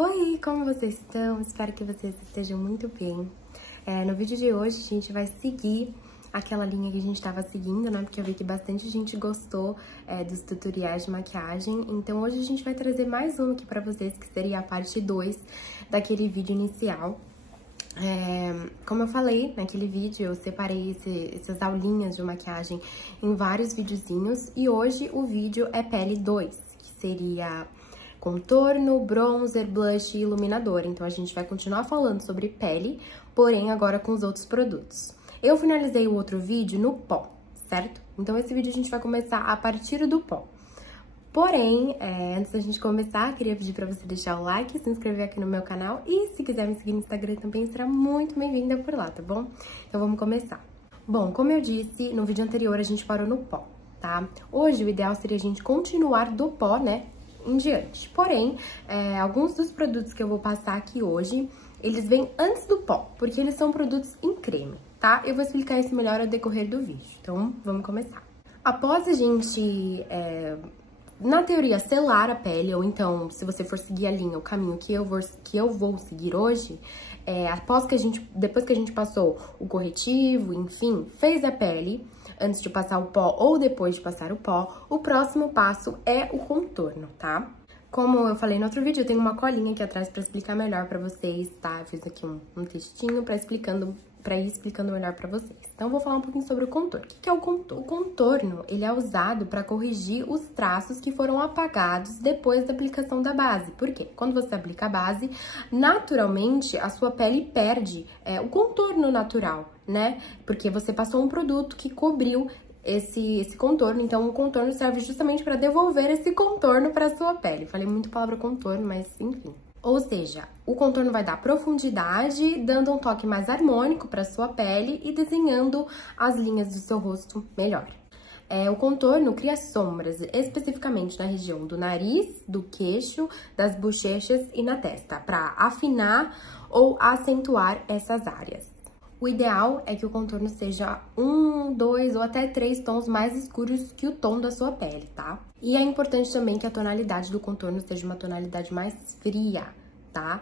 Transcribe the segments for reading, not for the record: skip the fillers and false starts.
Oi, como vocês estão? Espero que vocês estejam muito bem. No vídeo de hoje a gente vai seguir aquela linha que a gente estava seguindo, né? Porque eu vi que bastante gente gostou dos tutoriais de maquiagem. Então hoje a gente vai trazer mais um aqui pra vocês, que seria a parte 2 daquele vídeo inicial. Como eu falei naquele vídeo, eu separei essas aulinhas de maquiagem em vários videozinhos. E hoje o vídeo é pele 2, que seria contorno, bronzer, blush e iluminador. Então a gente vai continuar falando sobre pele, porém agora com os outros produtos. Eu finalizei o outro vídeo no pó, certo? Então esse vídeo a gente vai começar a partir do pó. Porém, antes da gente começar, queria pedir pra você deixar o like, se inscrever aqui no meu canal e se quiser me seguir no Instagram também, será muito bem-vinda por lá, tá bom? Então vamos começar. Bom, como eu disse, no vídeo anterior a gente parou no pó, tá? Hoje o ideal seria a gente continuar do pó, né, em diante. Porém, alguns dos produtos que eu vou passar aqui hoje, eles vêm antes do pó, porque eles são produtos em creme, tá? Eu vou explicar isso melhor ao decorrer do vídeo, então vamos começar. Após a gente... na teoria, selar a pele, ou então, se você for seguir a linha, o caminho que eu vou seguir hoje, depois que a gente passou o corretivo, enfim, fez a pele, antes de passar o pó ou depois de passar o pó, o próximo passo é o contorno, tá? Como eu falei no outro vídeo, eu tenho uma colinha aqui atrás pra explicar melhor pra vocês, tá? Eu fiz aqui um textinho pra ir explicando melhor pra vocês. Então, eu vou falar um pouquinho sobre o contorno. O que é o contorno? O contorno, ele é usado pra corrigir os traços que foram apagados depois da aplicação da base. Por quê? Quando você aplica a base, naturalmente, a sua pele perde o contorno natural, né? Porque você passou um produto que cobriu esse contorno, então o contorno serve justamente para devolver esse contorno para sua pele. Falei muito a palavra contorno, mas enfim. Ou seja, o contorno vai dar profundidade, dando um toque mais harmônico para sua pele e desenhando as linhas do seu rosto melhor. O contorno cria sombras, especificamente na região do nariz, do queixo, das bochechas e na testa, para afinar ou acentuar essas áreas. O ideal é que o contorno seja 1, 2 ou até 3 tons mais escuros que o tom da sua pele, tá? E é importante também que a tonalidade do contorno seja uma tonalidade mais fria, tá?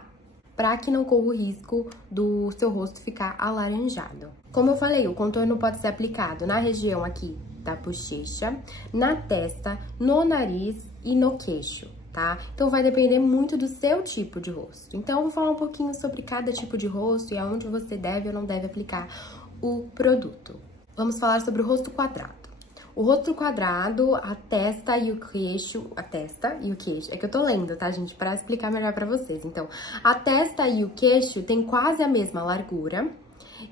Pra que não corra o risco do seu rosto ficar alaranjado. Como eu falei, o contorno pode ser aplicado na região aqui da bochecha, na testa, no nariz e no queixo, tá? Então, vai depender muito do seu tipo de rosto. Então, eu vou falar um pouquinho sobre cada tipo de rosto e aonde você deve ou não deve aplicar o produto. Vamos falar sobre o rosto quadrado. O rosto quadrado, a testa e o queixo... É que eu tô lendo, tá, gente? Pra explicar melhor pra vocês. Então, a testa e o queixo têm quase a mesma largura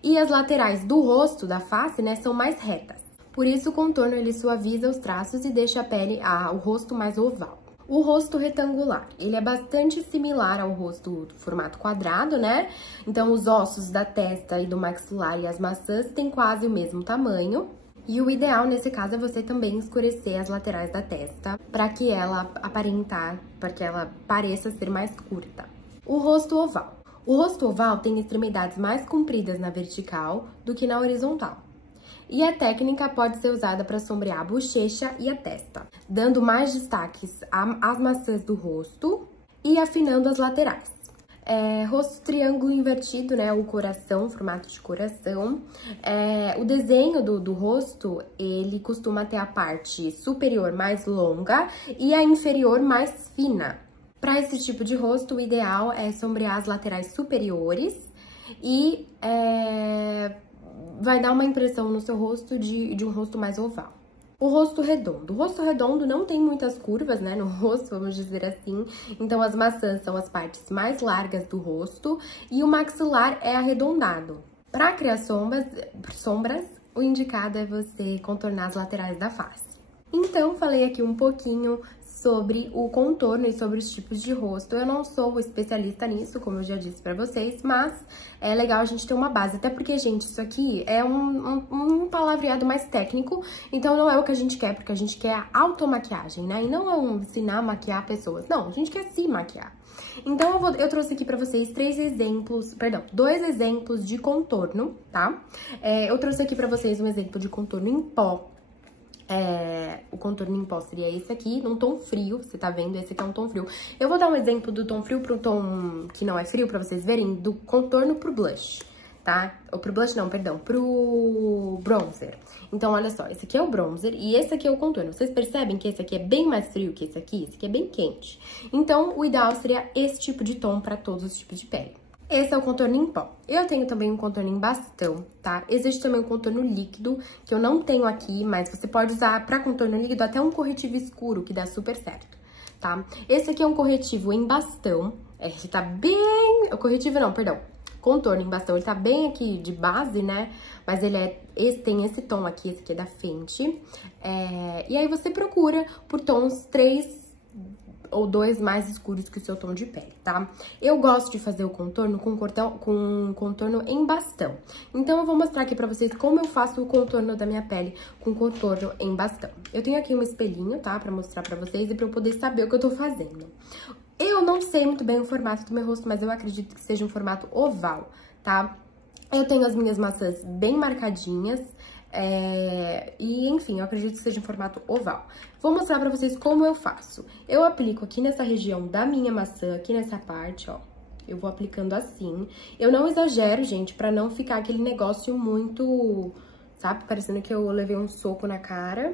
e as laterais do rosto, da face, né, são mais retas. Por isso, o contorno, ele suaviza os traços e deixa o rosto mais oval. O rosto retangular, ele é bastante similar ao rosto do formato quadrado, né? Então, os ossos da testa e do maxilar e as maçãs têm quase o mesmo tamanho. E o ideal, nesse caso, é você também escurecer as laterais da testa para que ela pareça ser mais curta. O rosto oval. O rosto oval tem extremidades mais compridas na vertical do que na horizontal. E a técnica pode ser usada para sombrear a bochecha e a testa, dando mais destaques às maçãs do rosto e afinando as laterais. Rosto triângulo invertido, né, o coração, formato de coração. O desenho do rosto, ele costuma ter a parte superior mais longa e a inferior mais fina. Para esse tipo de rosto, o ideal é sombrear as laterais superiores e... vai dar uma impressão no seu rosto de um rosto mais oval. O rosto redondo. O rosto redondo não tem muitas curvas, né, no rosto, vamos dizer assim. Então, as maçãs são as partes mais largas do rosto e o maxilar é arredondado. Para criar sombras, o indicado é você contornar as laterais da face. Então, falei aqui um pouquinho sobre o contorno e sobre os tipos de rosto. Eu não sou especialista nisso, como eu já disse pra vocês, mas é legal a gente ter uma base. Até porque, gente, isso aqui é um palavreado mais técnico, então não é o que a gente quer, porque a gente quer a automaquiagem, né? E não é ensinar a maquiar pessoas, não, a gente quer se maquiar. Então, eu trouxe aqui pra vocês dois exemplos de contorno, tá? Eu trouxe aqui pra vocês um exemplo de contorno em pó, o contorno em pó seria esse aqui, num tom frio, você tá vendo? Esse aqui é um tom frio. Eu vou dar um exemplo do tom frio pro tom que não é frio, pra vocês verem, do contorno pro blush, tá? Ou pro blush não, perdão, pro bronzer. Então, olha só, esse aqui é o bronzer e esse aqui é o contorno. Vocês percebem que esse aqui é bem mais frio que esse aqui é bem quente. Então, o ideal seria esse tipo de tom pra todos os tipos de pele. Esse é o contorno em pó. Eu tenho também um contorno em bastão, tá? Existe também um contorno líquido, que eu não tenho aqui, mas você pode usar pra contorno líquido até um corretivo escuro, que dá super certo, tá? Esse aqui é um corretivo em bastão, ele tá bem... Corretivo não, perdão. Contorno em bastão, ele tá bem aqui de base, né? Mas ele tem esse tom aqui, esse aqui é da Fenty. E aí você procura por tons 3 ou 2 mais escuros que o seu tom de pele, tá? Eu gosto de fazer o contorno com contorno em bastão. Então, eu vou mostrar aqui pra vocês como eu faço o contorno da minha pele com contorno em bastão. Eu tenho aqui um espelhinho, tá? Pra mostrar pra vocês e pra eu poder saber o que eu tô fazendo. Eu não sei muito bem o formato do meu rosto, mas eu acredito que seja um formato oval, tá? Eu tenho as minhas maçãs bem marcadinhas, e enfim, eu acredito que seja em formato oval. Vou mostrar pra vocês como eu faço. Eu aplico aqui nessa região da minha maçã, aqui nessa parte, ó. Eu vou aplicando assim. Eu não exagero, gente, pra não ficar aquele negócio muito, sabe? Parecendo que eu levei um soco na cara.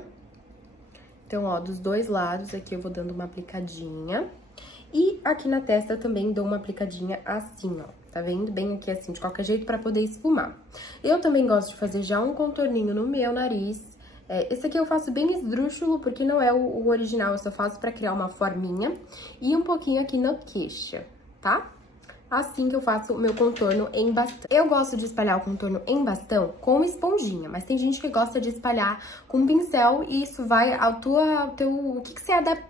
Então, ó, dos dois lados aqui eu vou dando uma aplicadinha. E aqui na testa eu também dou uma aplicadinha assim, ó. Tá vendo? Bem aqui assim, de qualquer jeito, pra poder esfumar. Eu também gosto de fazer já um contorninho no meu nariz. Esse aqui eu faço bem esdrúxulo, porque não é o original, eu só faço pra criar uma forminha. E um pouquinho aqui na queixa, tá? Assim que eu faço o meu contorno em bastão. Eu gosto de espalhar o contorno em bastão com esponjinha, mas tem gente que gosta de espalhar com pincel e isso vai o que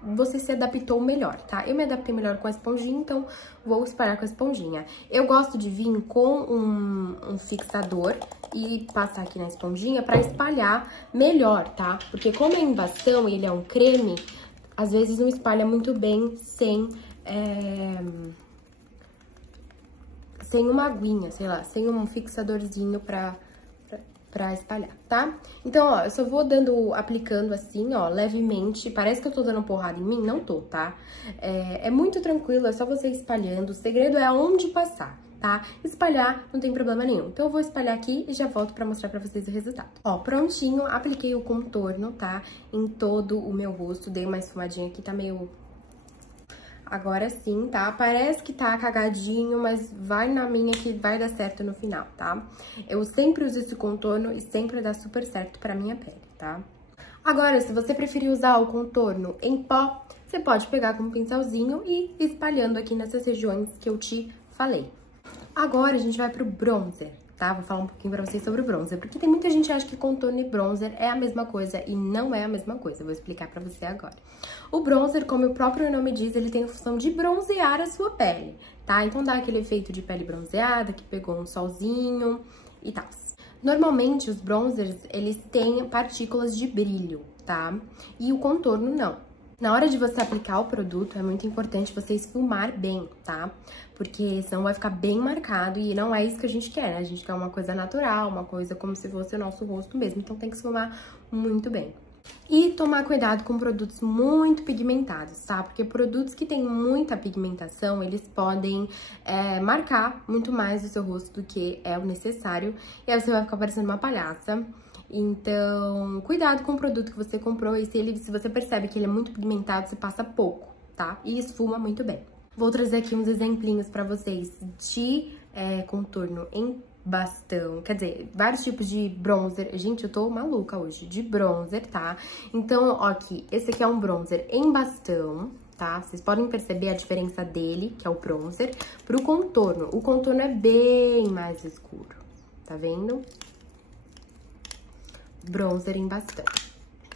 você se adaptou melhor, tá? Eu me adaptei melhor com a esponjinha, então vou espalhar com a esponjinha. Eu gosto de vir com um fixador e passar aqui na esponjinha pra espalhar melhor, tá? Porque como é em bastão e ele é um creme, às vezes não espalha muito bem sem uma aguinha, sei lá, sem um fixadorzinho pra espalhar, tá? Então, ó, eu só vou aplicando assim, ó, levemente. Parece que eu tô dando porrada em mim, não tô, tá? É muito tranquilo, é só você ir espalhando. O segredo é aonde passar, tá? Espalhar não tem problema nenhum. Então, eu vou espalhar aqui e já volto pra mostrar pra vocês o resultado. Ó, prontinho, apliquei o contorno, tá? Em todo o meu rosto, dei uma esfumadinha aqui, tá meio... Agora sim, tá? Parece que tá cagadinho, mas vai na minha que vai dar certo no final, tá? Eu sempre uso esse contorno e sempre dá super certo pra minha pele, tá? Agora, se você preferir usar o contorno em pó, você pode pegar com um pincelzinho e ir espalhando aqui nessas regiões que eu te falei. Agora, a gente vai pro bronzer, tá? Vou falar um pouquinho pra vocês sobre o bronzer, porque tem muita gente que acha que contorno e bronzer é a mesma coisa e não é a mesma coisa. Eu vou explicar pra você agora. O bronzer, como o próprio nome diz, ele tem a função de bronzear a sua pele, tá? Então dá aquele efeito de pele bronzeada, que pegou um solzinho e tal. Normalmente, os bronzers, eles têm partículas de brilho, tá? E o contorno não. Na hora de você aplicar o produto, é muito importante você esfumar bem, tá? Porque senão vai ficar bem marcado e não é isso que a gente quer, né? A gente quer uma coisa natural, uma coisa como se fosse o nosso rosto mesmo. Então, tem que esfumar muito bem. E tomar cuidado com produtos muito pigmentados, tá? Porque produtos que têm muita pigmentação, eles podem marcar muito mais o seu rosto do que é o necessário. E aí você vai ficar parecendo uma palhaça. Então, cuidado com o produto que você comprou e se você percebe que ele é muito pigmentado, você passa pouco, tá? E esfuma muito bem. Vou trazer aqui uns exemplinhos pra vocês de contorno em bastão, quer dizer, vários tipos de bronzer. Gente, eu tô maluca hoje, de bronzer, tá? Então, ó, aqui, esse aqui é um bronzer em bastão, tá? Vocês podem perceber a diferença dele, que é o bronzer, pro contorno. O contorno é bem mais escuro, tá vendo? Bronzer em bastão.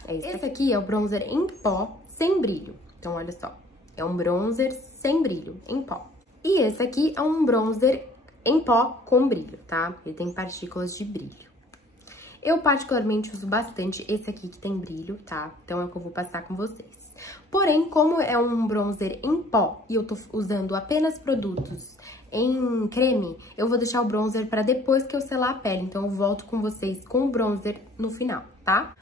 Esse aqui é o bronzer em pó, sem brilho. Então, olha só. É um bronzer sem brilho, em pó. E esse aqui é um bronzer em pó com brilho, tá? Ele tem partículas de brilho. Eu particularmente uso bastante esse aqui que tem brilho, tá? Então, é o que eu vou passar com vocês. Porém, como é um bronzer em pó e eu tô usando apenas produtos em creme, eu vou deixar o bronzer pra depois que eu selar a pele. Então, eu volto com vocês com o bronzer no final, tá?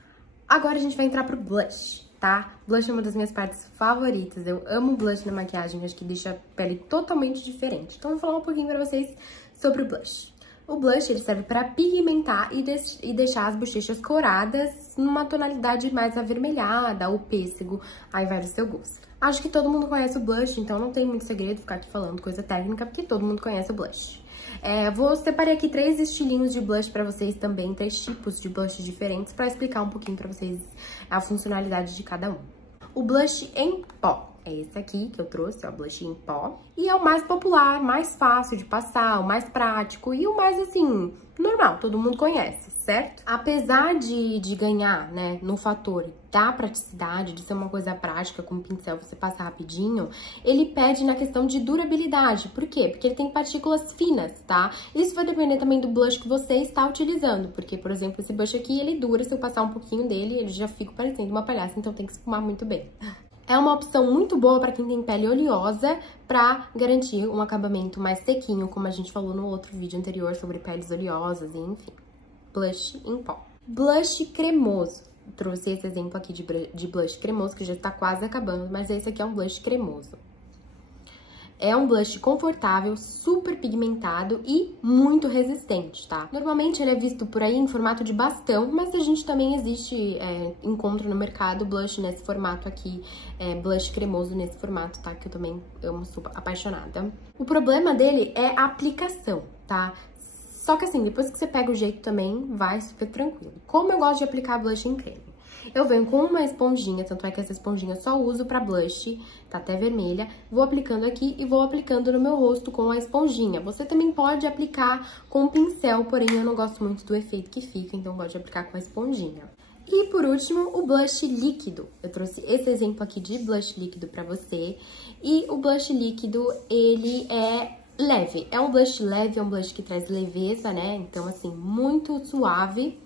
Agora a gente vai entrar pro blush, tá? Blush é uma das minhas partes favoritas. Eu amo blush na maquiagem, acho que deixa a pele totalmente diferente. Então, eu vou falar um pouquinho pra vocês sobre o blush. O blush, ele serve pra pigmentar e deixar as bochechas coradas numa tonalidade mais avermelhada ou pêssego, aí vai do seu gosto. Acho que todo mundo conhece o blush, então não tem muito segredo ficar aqui falando coisa técnica, porque todo mundo conhece o blush. Vou separar aqui 3 estilinhos de blush pra vocês também, 3 tipos de blush diferentes, pra explicar um pouquinho pra vocês a funcionalidade de cada um. O blush em pó. É esse aqui que eu trouxe, ó, blush em pó. E é o mais popular, mais fácil de passar, o mais prático e o mais, assim, normal, todo mundo conhece, certo? Apesar de ganhar, né, no fator da praticidade, de ser uma coisa prática, com o pincel você passa rapidinho, ele pede na questão de durabilidade. Por quê? Porque ele tem partículas finas, tá? Isso vai depender também do blush que você está utilizando, porque, por exemplo, esse blush aqui, ele dura, se eu passar um pouquinho dele, ele já fica parecendo uma palhaça, então tem que esfumar muito bem. É uma opção muito boa para quem tem pele oleosa, para garantir um acabamento mais sequinho, como a gente falou no outro vídeo anterior sobre peles oleosas, e enfim. Blush em pó. Blush cremoso. Trouxe esse exemplo aqui de blush cremoso, que já tá quase acabando, mas esse aqui é um blush cremoso. É um blush confortável, super pigmentado e muito resistente, tá? Normalmente ele é visto por aí em formato de bastão, mas a gente também encontra no mercado blush nesse formato aqui, blush cremoso nesse formato, tá? Que eu também amo, sou apaixonada. O problema dele é a aplicação, tá? Só que assim, depois que você pega o jeito também, vai super tranquilo. Como eu gosto de aplicar blush em creme? Eu venho com uma esponjinha, tanto é que essa esponjinha eu só uso pra blush, tá até vermelha. Vou aplicando aqui e vou aplicando no meu rosto com a esponjinha. Você também pode aplicar com o pincel, porém eu não gosto muito do efeito que fica, então gosto de aplicar com a esponjinha. E por último, o blush líquido. Eu trouxe esse exemplo aqui de blush líquido pra você. E o blush líquido, ele é leve. É um blush leve, é um blush que traz leveza, né? Então, assim, muito suave.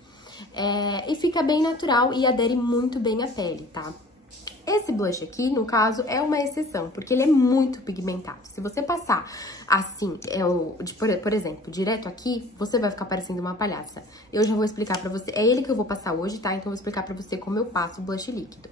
E fica bem natural e adere muito bem à pele, tá? Esse blush aqui, no caso, é uma exceção, porque ele é muito pigmentado. Se você passar assim, por exemplo, direto aqui, você vai ficar parecendo uma palhaça. Eu já vou explicar pra você, é ele que eu vou passar hoje, tá? Então eu vou explicar pra você como eu passo o blush líquido.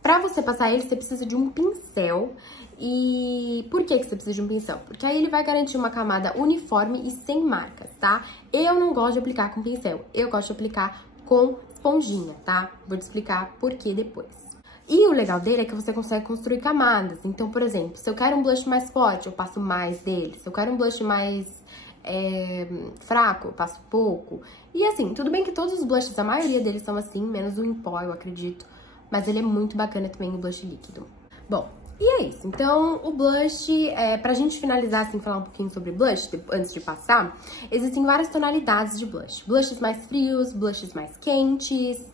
Pra você passar ele, você precisa de um pincel. E por que você precisa de um pincel? Porque aí ele vai garantir uma camada uniforme e sem marcas, tá? Eu não gosto de aplicar com pincel, eu gosto de aplicar com esponjinha, tá? Vou te explicar por que depois. E o legal dele é que você consegue construir camadas. Então, por exemplo, se eu quero um blush mais forte, eu passo mais dele. Se eu quero um blush mais fraco, eu passo pouco. E assim, tudo bem que todos os blushes, a maioria deles são assim, menos o em pó, eu acredito. Mas ele é muito bacana também, o blush líquido. Bom, e é isso. Então, o blush, pra gente finalizar, assim, falar um pouquinho sobre blush, antes de passar, existem várias tonalidades de blush. Blushes mais frios, blushes mais quentes,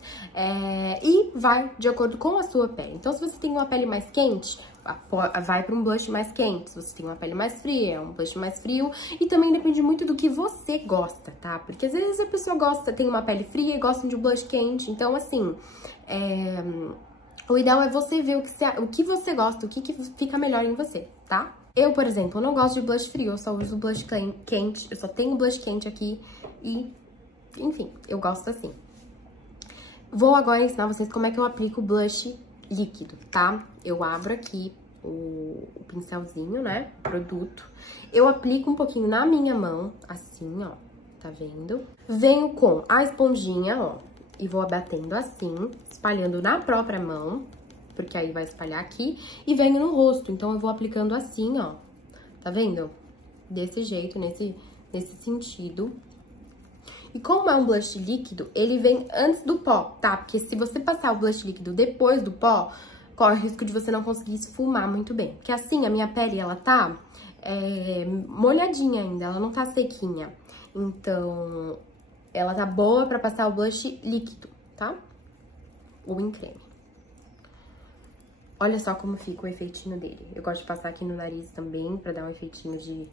e vai de acordo com a sua pele. Então, se você tem uma pele mais quente, vai para um blush mais quente. Se você tem uma pele mais fria, é um blush mais frio. E também depende muito do que você gosta, tá? Porque às vezes a pessoa tem uma pele fria e gosta de um blush quente. Então, assim, o ideal é você ver o que você gosta, o que fica melhor em você, tá? Eu, por exemplo, não gosto de blush frio, eu só uso blush quente, eu só tenho blush quente aqui e, enfim, eu gosto assim. Vou agora ensinar vocês como é que eu aplico o blush líquido, tá? Eu abro aqui o pincelzinho, né, produto. Eu aplico um pouquinho na minha mão, assim, ó, tá vendo? Venho com a esponjinha, ó, e vou abatendo assim, espalhando na própria mão, porque aí vai espalhar aqui, e venho no rosto. Então, eu vou aplicando assim, ó, tá vendo? Desse jeito, nesse sentido. E como é um blush líquido, ele vem antes do pó, tá? Porque se você passar o blush líquido depois do pó, corre o risco de você não conseguir esfumar muito bem. Porque assim, a minha pele, ela tá molhadinha ainda, ela não tá sequinha. Então, ela tá boa pra passar o blush líquido, tá? Ou em creme. Olha só como fica o efeitinho dele. Eu gosto de passar aqui no nariz também, pra dar um efeitinho de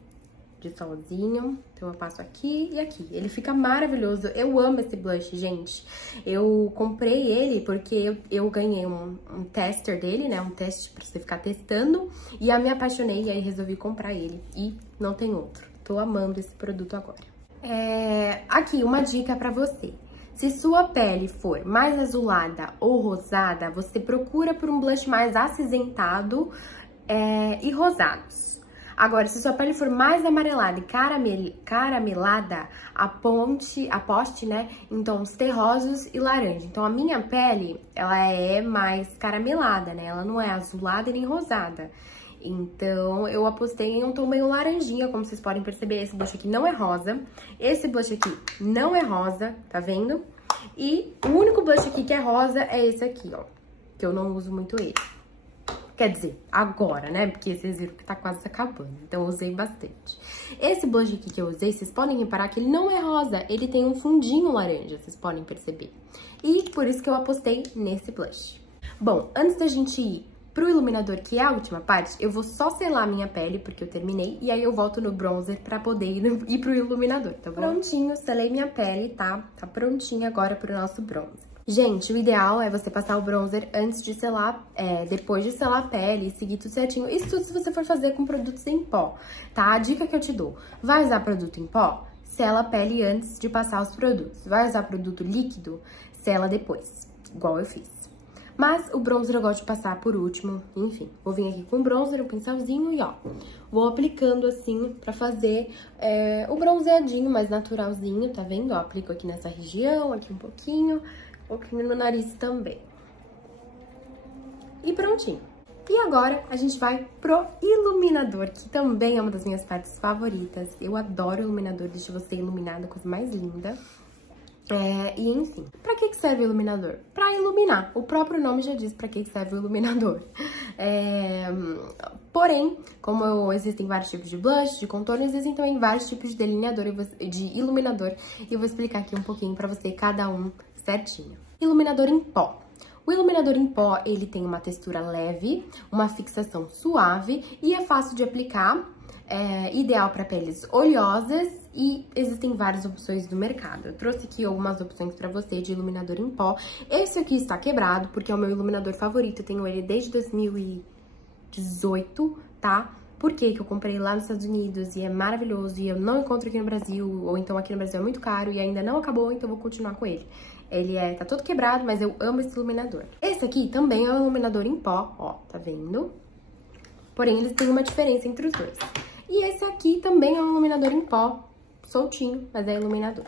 solzinho. Então, eu passo aqui e aqui. Ele fica maravilhoso. Eu amo esse blush, gente. Eu comprei ele porque eu ganhei um tester dele, né? Um teste pra você ficar testando. E eu me apaixonei e aí resolvi comprar ele. E não tem outro. Tô amando esse produto agora. Aqui, uma dica pra você. Se sua pele for mais azulada ou rosada, você procura por um blush mais acinzentado e rosados. Agora, se sua pele for mais amarelada e caramelada, aposte, né, em tons terrosos e laranja. Então, a minha pele, ela é mais caramelada, né? Ela não é azulada e nem rosada. Então, eu apostei em um tom meio laranjinha, como vocês podem perceber. Esse blush aqui não é rosa. Esse blush aqui não é rosa, tá vendo? E o único blush aqui que é rosa é esse aqui, ó. Que eu não uso muito ele. Quer dizer, agora, né? Porque vocês viram que tá quase acabando. Então, eu usei bastante. Esse blush aqui que eu usei, vocês podem reparar que ele não é rosa. Ele tem um fundinho laranja, vocês podem perceber. E por isso que eu apostei nesse blush. Bom, antes da gente ir pro iluminador, que é a última parte, eu vou só selar a minha pele, porque eu terminei. E aí, eu volto no bronzer pra poder ir pro iluminador, tá bom? Prontinho, selei minha pele, tá? Tá prontinha agora pro nosso bronzer. Gente, o ideal é você passar o bronzer antes de selar, depois de selar a pele e seguir tudo certinho. Isso tudo se você for fazer com produtos em pó, tá? A dica que eu te dou, vai usar produto em pó? Sela a pele antes de passar os produtos. Vai usar produto líquido? Sela depois, igual eu fiz. Mas o bronzer eu gosto de passar por último, enfim. Vou vir aqui com o bronzer, um pincelzinho e ó, vou aplicando assim pra fazer o bronzeadinho mais naturalzinho, tá vendo? Ó, aplico aqui nessa região, aqui um pouquinho no nariz também. E prontinho. E agora a gente vai pro iluminador, que também é uma das minhas partes favoritas. Eu adoro iluminador, deixa você iluminada, coisa mais linda. E enfim, pra que serve o iluminador? Pra iluminar. O próprio nome já diz pra que serve o iluminador. Porém, como existem vários tipos de blush, de contorno, existem também vários tipos de delineador de iluminador. E eu vou explicar aqui um pouquinho pra você cada um certinho. Iluminador em pó. O iluminador em pó, ele tem uma textura leve, uma fixação suave e é fácil de aplicar. Ideal para peles oleosas e existem várias opções no mercado. Eu trouxe aqui algumas opções para você de iluminador em pó. Esse aqui está quebrado porque é o meu iluminador favorito. Eu tenho ele desde 2018, tá? Por que eu comprei lá nos Estados Unidos e é maravilhoso e eu não encontro aqui no Brasil, ou então aqui no Brasil é muito caro e ainda não acabou, então eu vou continuar com ele. Ele tá todo quebrado, mas eu amo esse iluminador. Esse aqui também é um iluminador em pó, ó, tá vendo? Porém, eles têm uma diferença entre os dois. E esse aqui também é um iluminador em pó, soltinho, mas é iluminador.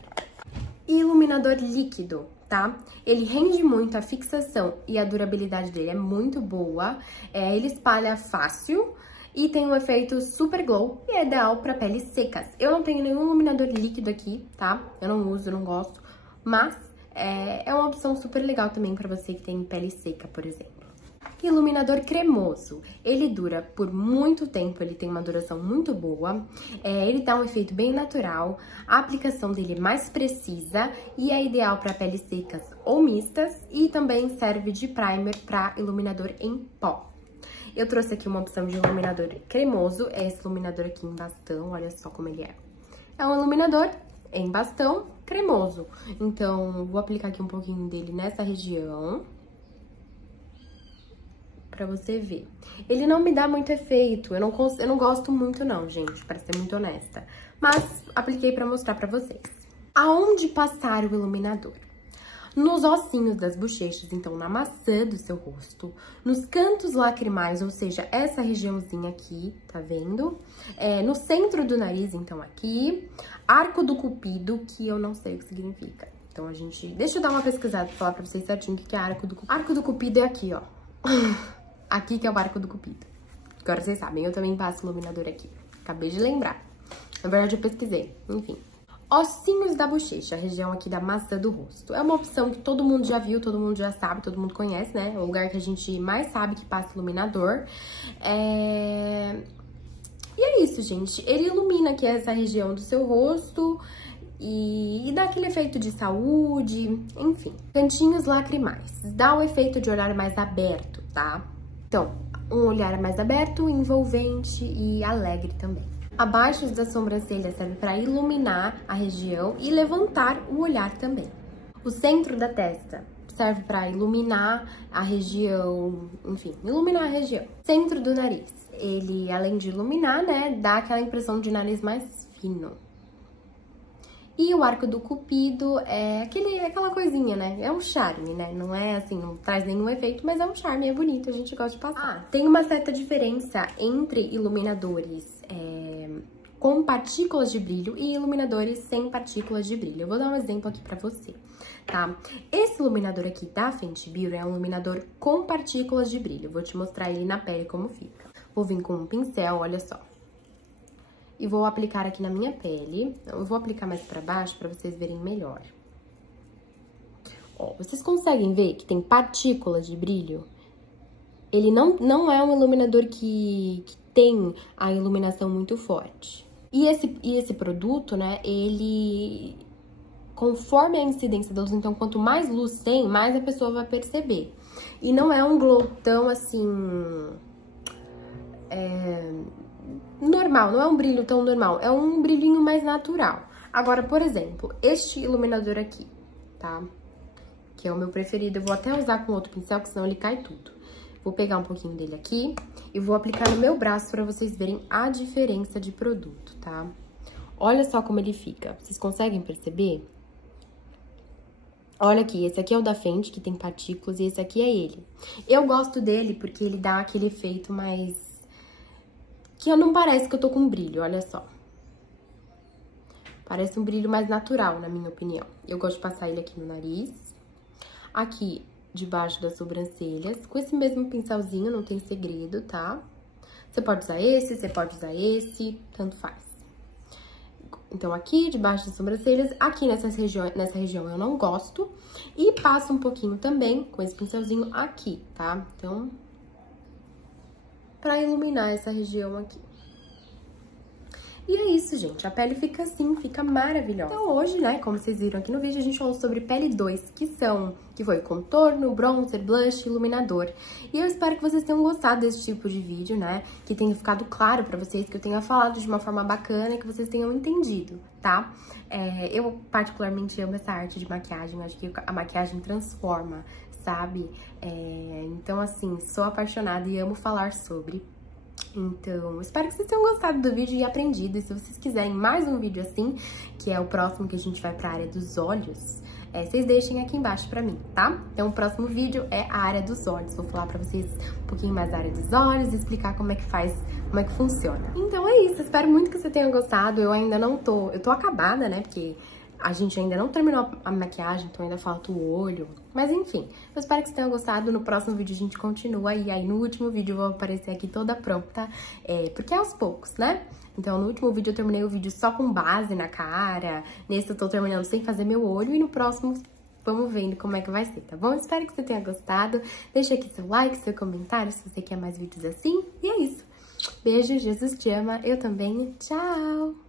E iluminador líquido, tá? Ele rende muito, a fixação e a durabilidade dele é muito boa. Ele espalha fácil e tem um efeito super glow e é ideal para peles secas. Eu não tenho nenhum iluminador líquido aqui, tá? Eu não uso, não gosto, mas é uma opção super legal também para você que tem pele seca, por exemplo. Iluminador cremoso, ele dura por muito tempo, ele tem uma duração muito boa, ele dá um efeito bem natural, a aplicação dele é mais precisa e é ideal para peles secas ou mistas e também serve de primer para iluminador em pó. Eu trouxe aqui uma opção de iluminador cremoso, é esse iluminador aqui em bastão, olha só como ele é. É um iluminador em bastão cremoso, então vou aplicar aqui um pouquinho dele nessa região, pra você ver. Ele não me dá muito efeito, eu não gosto muito não, gente, pra ser muito honesta. Mas apliquei pra mostrar pra vocês. Aonde passar o iluminador? Nos ossinhos das bochechas, então na maçã do seu rosto, nos cantos lacrimais, ou seja, essa regiãozinha aqui, tá vendo? No centro do nariz, então aqui, arco do cupido, que eu não sei o que significa. Então deixa eu dar uma pesquisada pra falar pra vocês certinho o que é arco do cupido. Arco do cupido é aqui, ó. Aqui que é o arco do cupido. Agora vocês sabem, eu também passo iluminador aqui. Acabei de lembrar. Na verdade, eu pesquisei. Enfim. Ossinhos da bochecha, a região aqui da maçã do rosto. É uma opção que todo mundo já viu, todo mundo já sabe, todo mundo conhece, né? É o lugar que a gente mais sabe que passa iluminador. E é isso, gente. Ele ilumina aqui essa região do seu rosto e dá aquele efeito de saúde, enfim. Cantinhos lacrimais. Dá o efeito de olhar mais aberto, tá? Então, um olhar mais aberto, envolvente e alegre também. Abaixo da sobrancelha serve para iluminar a região e levantar o olhar também. O centro da testa serve para iluminar a região, enfim, iluminar a região. Centro do nariz, ele além de iluminar, né, dá aquela impressão de nariz mais fino. E o arco do cupido é aquela coisinha, né? É um charme, né? Não é assim, não traz nenhum efeito, mas é um charme, é bonito, a gente gosta de passar. Tem uma certa diferença entre iluminadores com partículas de brilho e iluminadores sem partículas de brilho. Eu vou dar um exemplo aqui pra você, tá? Esse iluminador aqui da Fenty Beauty é um iluminador com partículas de brilho. Eu vou te mostrar ele na pele como fica. Vou vir com um pincel, olha só. E vou aplicar aqui na minha pele. Eu vou aplicar mais pra baixo pra vocês verem melhor. Ó, vocês conseguem ver que tem partículas de brilho? Ele não é um iluminador que tem a iluminação muito forte. E esse produto, né, ele... Conforme a incidência da luz, então, quanto mais luz tem, mais a pessoa vai perceber. E não é um glow tão, assim... normal, não é um brilho tão normal, é um brilhinho mais natural. Agora, por exemplo, este iluminador aqui, tá? Que é o meu preferido, eu vou até usar com outro pincel, porque senão ele cai tudo. Vou pegar um pouquinho dele aqui e vou aplicar no meu braço pra vocês verem a diferença de produto, tá? Olha só como ele fica, vocês conseguem perceber? Olha aqui, esse aqui é o da Fenty, que tem partículas, e esse aqui é ele. Eu gosto dele porque ele dá aquele efeito mais... que não parece que eu tô com brilho, olha só. Parece um brilho mais natural, na minha opinião. Eu gosto de passar ele aqui no nariz. Aqui, debaixo das sobrancelhas. Com esse mesmo pincelzinho, não tem segredo, tá? Você pode usar esse, você pode usar esse, tanto faz. Então, aqui, debaixo das sobrancelhas. Aqui nessa região eu não gosto. E passo um pouquinho também com esse pincelzinho aqui, tá? Então... pra iluminar essa região aqui. E é isso, gente. A pele fica assim, fica maravilhosa. Então hoje, né, como vocês viram aqui no vídeo, a gente falou sobre pele 2, que foi contorno, bronzer, blush, iluminador. E eu espero que vocês tenham gostado desse tipo de vídeo, né, que tenha ficado claro pra vocês, que eu tenha falado de uma forma bacana e que vocês tenham entendido, tá? Eu particularmente amo essa arte de maquiagem, eu acho que a maquiagem transforma, sabe? Então, assim, sou apaixonada e amo falar sobre. Então, espero que vocês tenham gostado do vídeo e aprendido. E se vocês quiserem mais um vídeo assim, que é o próximo que a gente vai pra área dos olhos, vocês deixem aqui embaixo pra mim, tá? Então, o próximo vídeo é a área dos olhos. Vou falar pra vocês um pouquinho mais da área dos olhos e explicar como é que faz, como é que funciona. Então, é isso. Espero muito que você tenha gostado. Eu ainda não tô... Eu tô acabada, né? Porque... a gente ainda não terminou a maquiagem, então ainda falta o olho. Mas enfim, eu espero que vocês tenham gostado. No próximo vídeo a gente continua. E aí no último vídeo eu vou aparecer aqui toda pronta. Porque é aos poucos, né? Então no último vídeo eu terminei o vídeo só com base na cara. Nesse eu tô terminando sem fazer meu olho. E no próximo vamos vendo como é que vai ser, tá bom? Espero que você tenha gostado. Deixa aqui seu like, seu comentário se você quer mais vídeos assim. E é isso. Beijo, Jesus te ama. Eu também. Tchau!